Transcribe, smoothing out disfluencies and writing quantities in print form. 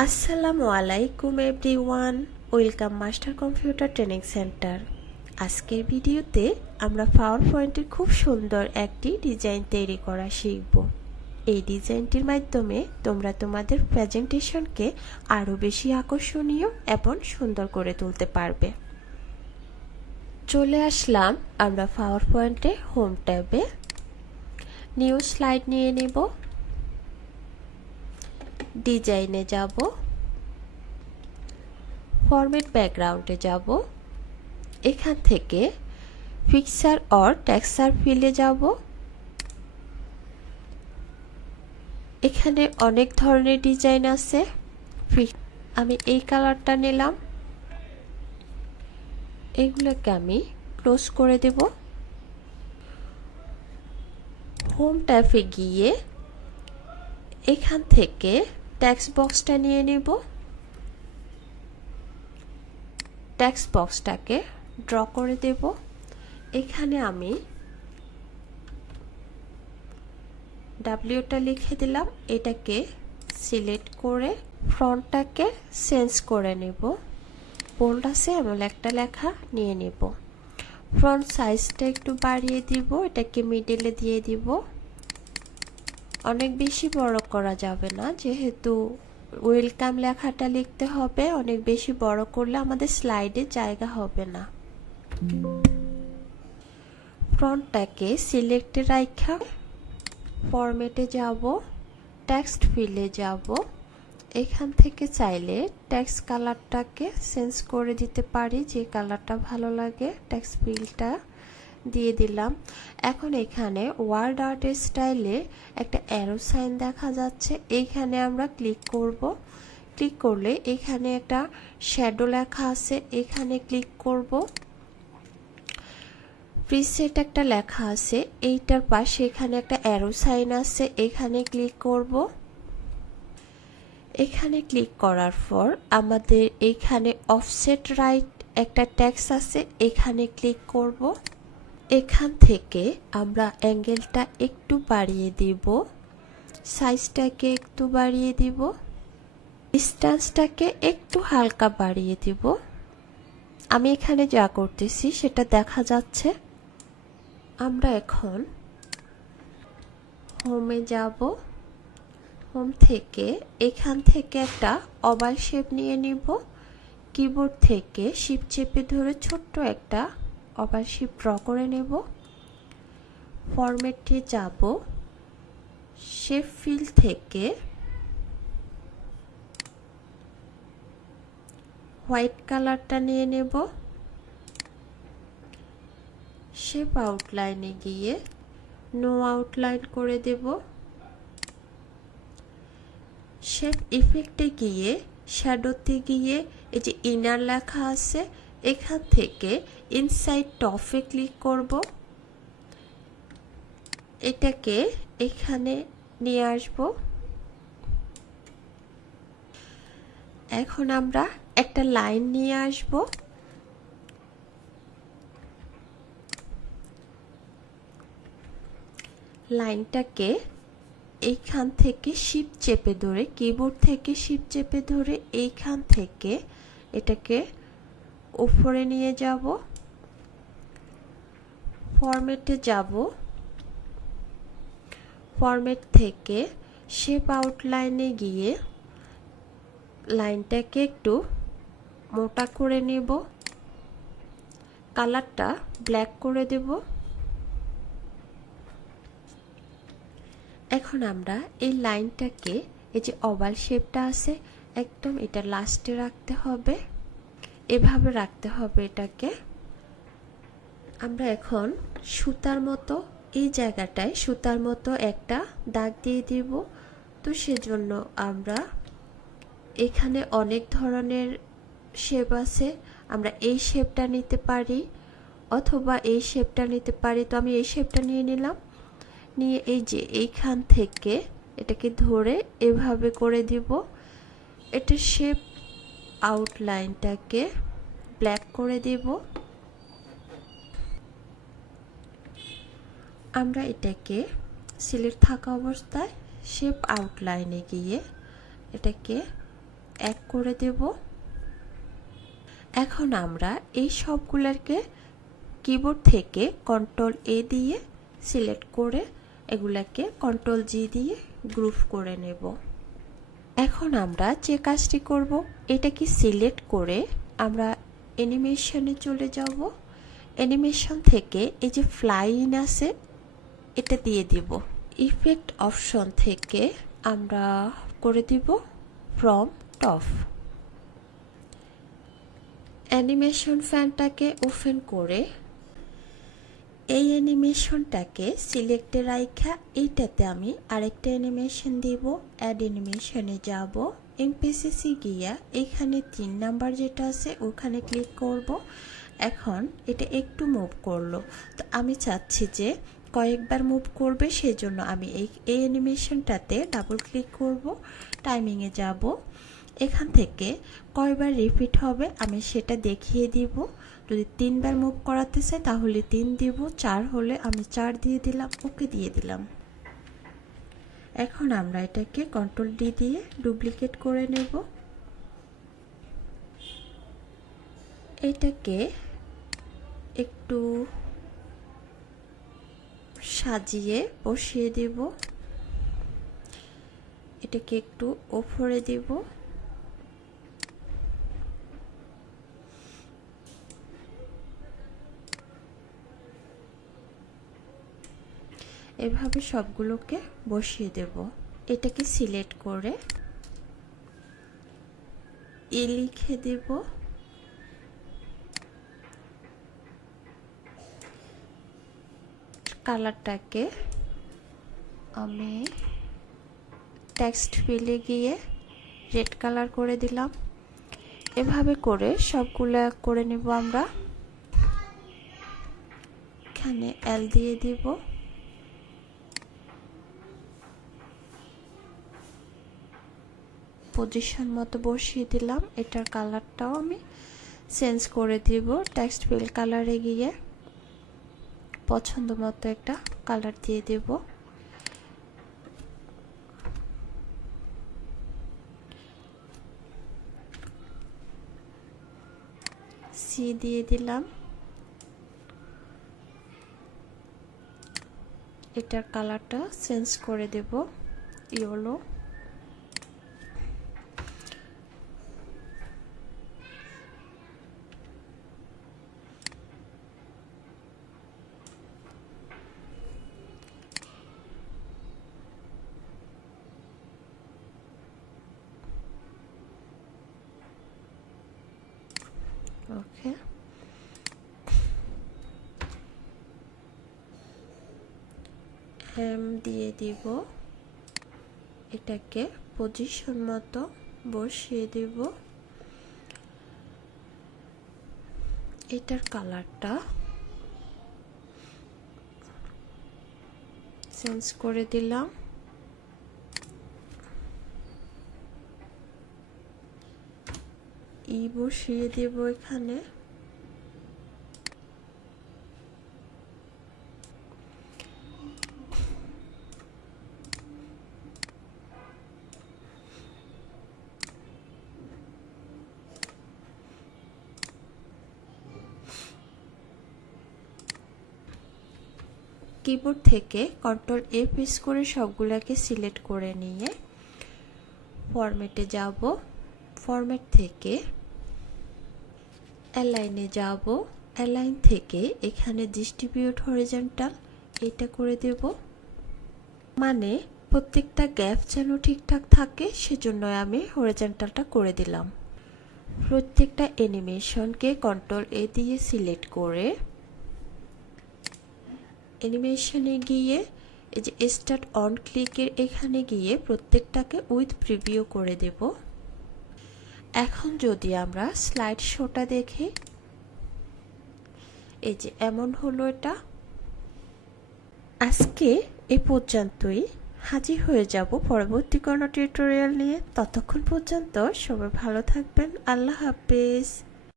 আসসালামু আলাইকুম everyone, welcome master computer training centre. আজকের ভিডিওতে আমরা পাওয়ার পয়েন্টের খুব সুন্দর একটি ডিজাইন তৈরি করা শিখব। এই ডিজাইনটির মাধ্যমে তোমরা তোমাদের প্রেজেন্টেশনকে আরও বেশি আকর্ষণীয় এবং সুন্দর করে তুলতে পারবে। চলে আসলাম আমরা পাওয়ার পয়েন্টে হোম ট্যাবে। নিউ স্লাইড নিয়ে নেব, ডিজাইনে যাব, ফরম্যাট ব্যাকগ্রাউন্ডে যাব, এখান থেকে পিকচার অর টেক্সচার ফিল্ডে যাব। এখানে অনেক ধরনের ডিজাইন আছে, আমি এই কালারটা নিলাম। এগুলোকে আমি ক্লোজ করে দেব। হোম ট্যাবে গিয়ে এখান থেকে টেক্সট বক্সটা নিয়ে নেব। টেক্সট বক্সটাকে ড্র করে দেব। এখানে আমি ডাব্লিউটা লিখে দিলাম। এটাকে সিলেক্ট করে ফন্টটাকে চেঞ্জ করে নেব। বোল্ড আছে এমন একটা লেখা নিয়ে নেব। ফন্ট সাইজটা একটু বাড়িয়ে দিব, এটাকে মিডলে দিয়ে দিব। অনেক বেশি বড় করা যাবে না, যেহেতু ওয়েলকাম লেখাটা লিখতে হবে। অনেক বেশি বড় করলে আমাদের স্লাইডে জায়গা হবে না। ফন্টটাকে সিলেক্টে রাখা ফরম্যাটে যাব, টেক্সট ফিল্ডে যাব। এখান থেকে চাইলে টেক্সট কালারটাকে চেঞ্জ করে দিতে পারি, যে কালারটা ভালো লাগে। টেক্সট ফিল্ডটা দিয়ে দিলাম। এখন এখানে ওয়ার্ড আর্টের স্টাইলে একটা অ্যারো সাইন দেখা যাচ্ছে, এইখানে আমরা ক্লিক করব। ক্লিক করলে এখানে একটা শ্যাডো লেখা আছে, এখানে ক্লিক করব। প্রিসেট একটা লেখা আছে, এইটার পাশে এখানে একটা অ্যারো সাইন আছে, এখানে ক্লিক করব। এখানে ক্লিক করার পর আমাদের এখানে অফসেট রাইট একটা টেক্সট আছে, এখানে ক্লিক করব। এখান থেকে আমরা অ্যাঙ্গেলটা একটু বাড়িয়ে দিব, সাইজটাকে একটু বাড়িয়ে দিব, ডিসটেন্সটাকে একটু হালকা বাড়িয়ে দিব। আমি এখানে যা করতেছি সেটা দেখা যাচ্ছে। আমরা এখন হোমে যাব। হোম থেকে এখান থেকে একটা ওভাল শেপ নিয়ে নিব। কিবোর্ড থেকে শিফট চেপে ধরে ছোট্ট একটা ওভাল শেপ ড্র করে নেব। ফরম্যাটে যাব, শেপ ফিল থেকে হোয়াইট কালারটা নিয়ে নেব। শেপ আউটলাইনে গিয়ে নো আউটলাইন করে দেব। শেপ ইফেক্টে গিয়ে শ্যাডোতে গিয়ে এই যে ইনার লেখা আছে, এখান থেকে ইনসাইড টপে ক্লিক করব। এটাকে এখানে নিয়ে আসব। এখন আমরা একটা লাইন নিয়ে আসব। লাইনটাকে এইখান থেকে শিফট চেপে ধরে, কিবোর্ড থেকে শিফট চেপে ধরে এইখান থেকে এটাকে উপরে নিয়ে যাব। ফরম্যাটে যাব, ফরম্যাট থেকে শেপ আউটলাইনে গিয়ে লাইনটাকে একটু মোটা করে নেব। কালারটা ব্ল্যাক করে দেব। এখন আমরা এই লাইনটাকে, এই যে ওভাল শেপটা আছে, একদম এটা লাস্টে রাখতে হবে, এভাবে রাখতে হবে এটাকে। আমরা এখন সুতার মতো এই জায়গাটায় সুতার মতো একটা দাগ দিয়ে দিব। তো সেজন্য আমরা এখানে অনেক ধরনের শেপ আছে, আমরা এই শেপটা নিতে পারি অথবা এই শেপটা নিতে পারি। তো আমি এই শেপটা নিয়ে নিলাম। নিয়ে এই যে এইখান থেকে এটাকে ধরে এভাবে করে দিব। এটা শেপ আউটলাইনটাকে ব্ল্যাক করে দিব। আমরা এটাকে সিলেক্ট থাকা অবস্থায় শেপ আউটলাইনে গিয়ে এটাকে এক করে দেব। এখন আমরা এই সবগুলোকে কিবোর্ড থেকে কন্ট্রোল এ দিয়ে সিলেক্ট করে এগুলাকে কন্ট্রোল জি দিয়ে গ্রুপ করে নেব। এখন আমরা যে কাজটি করব, এটাকে সিলেক্ট করে আমরা অ্যানিমেশনে চলে যাব। অ্যানিমেশন থেকে এই যে ফ্লাই ইন আছে এটা দিয়ে দিব। ইফেক্ট অপশন থেকে আমরা করে দিব ফ্রম টপ। অ্যানিমেশন ফ্যানটাকে ওপেন করে এই অ্যানিমেশনটাকে সিলেক্টে রাখা এইটাতে আমি আরেকটা অ্যানিমেশন দিব। অ্যাড অ্যানিমেশনে যাব, এমপিসিসি গিয়া এখানে 3 নাম্বার যেটা আছে ওখানে ক্লিক করব। এখন এটা একটু মুভ করলো, তো আমি চাচ্ছি যে কয়েকবার মুভ করবে, সেজন্য আমি এই অ্যানিমেশনটাতে ডাবল ক্লিক করব। টাইমিংয়ে যাব, এখান থেকে কয়বার রিপিট হবে আমি সেটা দেখিয়ে দিব। যদি 3 বার মুভ করাতে চাই তাহলে 3 দিব, 4 হলে আমি 4 দিয়ে দিলাম, ওকে দিয়ে দিলাম। এখন আমরা এটাকে কন্ট্রোল ডি দিয়ে ডুপ্লিকেট করে নেব। এটাকে একটু সাজিয়ে বসিয়ে দেব, এটাকে একটু উপরে দেব। এভাবে সবগুলোকে বসিয়ে দেব। এটাকে সিলেক্ট করে এ লিখে দেব। কালারটাকে আমি টেক্সট ফিলে গিয়ে রেড কালার করে দিলাম। এভাবে করে সবগুলো করে নেব আমরা। এখানে এল দিয়ে দিব। পজিশন মতো বসিয়ে দিলাম। এটার কালারটাও আমি চেঞ্জ করে দিব। টেক্সট ফিল কালারে গিয়ে পছন্দ মতো একটা কালার দিয়ে দেব। সি দিয়ে দিলাম। এটার কালারটা চেঞ্জ করে দেব ইয়েলো। ওকে, এম দিয়ে দিব। এটাকে পজিশন মতো বসিয়ে দেব। এটার কালারটা চেঞ্জ করে দিলাম। ই বসিয়ে দেব এখানে। কিবোর্ড থেকে কন্ট্রোল এ প্রেস করে সবগুলোকে সিলেক্ট করে নিয়ে ফরম্যাটে যাব। ফরম্যাট থেকে অ্যালাইনে যাব। অ্যালাইন থেকে এখানে ডিস্ট্রিবিউট হরিজন্টাল এটা করে দেব, মানে প্রত্যেকটা গ্যাপ যেন ঠিকঠাক থাকে, সেজন্য আমি হরিজন্টালটা করে দিলাম। প্রত্যেকটা অ্যানিমেশনকে কন্ট্রোল এ দিয়ে সিলেক্ট করে অ্যানিমেশনে গিয়ে এই যে স্টার্ট অন ক্লিকের এখানে গিয়ে প্রত্যেকটাকে উইথ প্রিভিউ করে দেব। এখন যদি আমরা স্লাইড শোটা দেখি, এই যে এমন হলো এটা। আজকে এ পর্যন্তই, হাজির হয়ে যাব পরবর্তী কোনো টিউটোরিয়াল নিয়ে। ততক্ষণ পর্যন্ত সবাই ভালো থাকবেন। আল্লাহ হাফেজ।